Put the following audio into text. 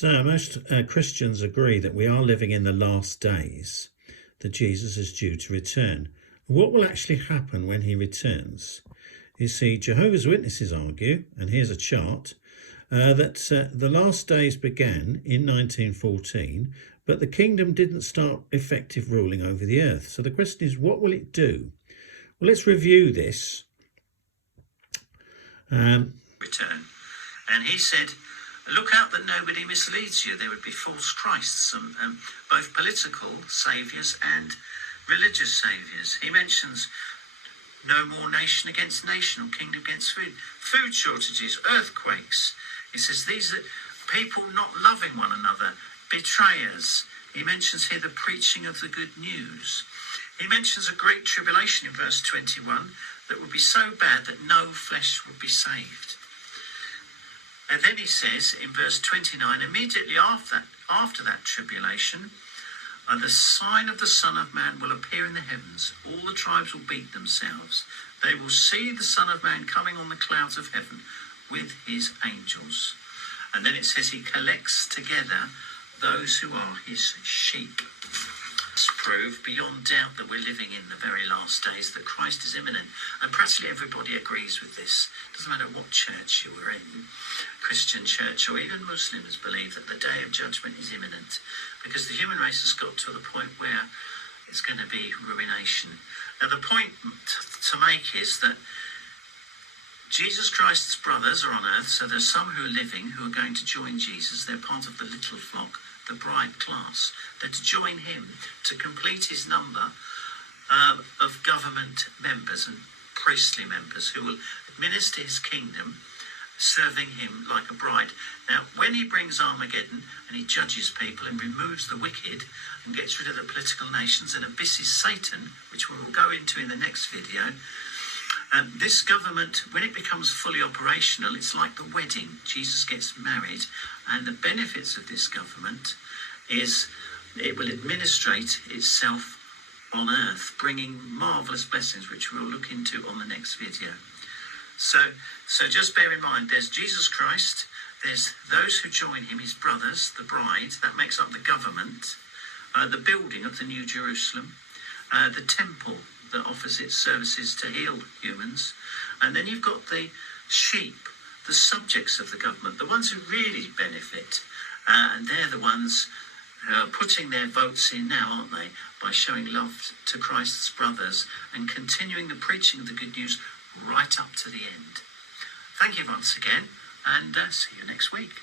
So most Christians agree that we are living in the last days, that Jesus is due to return. What will actually happen when he returns? You see, Jehovah's Witnesses argue, and here's a chart, that the last days began in 1914, but the kingdom didn't start effective ruling over the earth. So the question is, what will it do? Well, let's review this. Return. And he said, look out that nobody misleads you. There would be false Christs, both political saviours and religious saviours. He mentions no more nation against nation or kingdom against food shortages, earthquakes. He says these are people not loving one another, betrayers. He mentions here the preaching of the good news. He mentions a great tribulation in verse 21 that would be so bad that no flesh would be saved. And then he says in verse 29, immediately after that tribulation, the sign of the Son of Man will appear in the heavens. All the tribes will beat themselves. They will see the Son of Man coming on the clouds of heaven with his angels. And then it says he collects together those who are his sheep. Prove beyond doubt that we're living in the very last days, that Christ is imminent. And practically everybody agrees with this. Doesn't matter what church you are in, Christian church or even Muslims believe that the day of judgment is imminent, because the human race has got to the point where it's going to be ruination. Now the point to make is that Jesus Christ's brothers are on earth, so there's some who are living who are going to join Jesus. They're part of the little flock, the bride class. They're to join him to complete his number of government members and priestly members who will administer his kingdom, serving him like a bride. Now, when he brings Armageddon and he judges people and removes the wicked and gets rid of the political nations and abysses Satan, which we will go into in the next video, this government, when it becomes fully operational, it's like the wedding. Jesus gets married, and the benefits of this government is it will administrate itself on earth, bringing marvellous blessings, which we'll look into on the next video. So just bear in mind, there's Jesus Christ, there's those who join him, his brothers, the bride, that makes up the government, the building of the New Jerusalem, the temple that offers its services to heal humans, and then you've got the sheep, the subjects of the government, the ones who really benefit, and they're the ones who are putting their votes in now, aren't they, by showing love to Christ's brothers and continuing the preaching of the good news right up to the end. Thank you once again, and see you next week.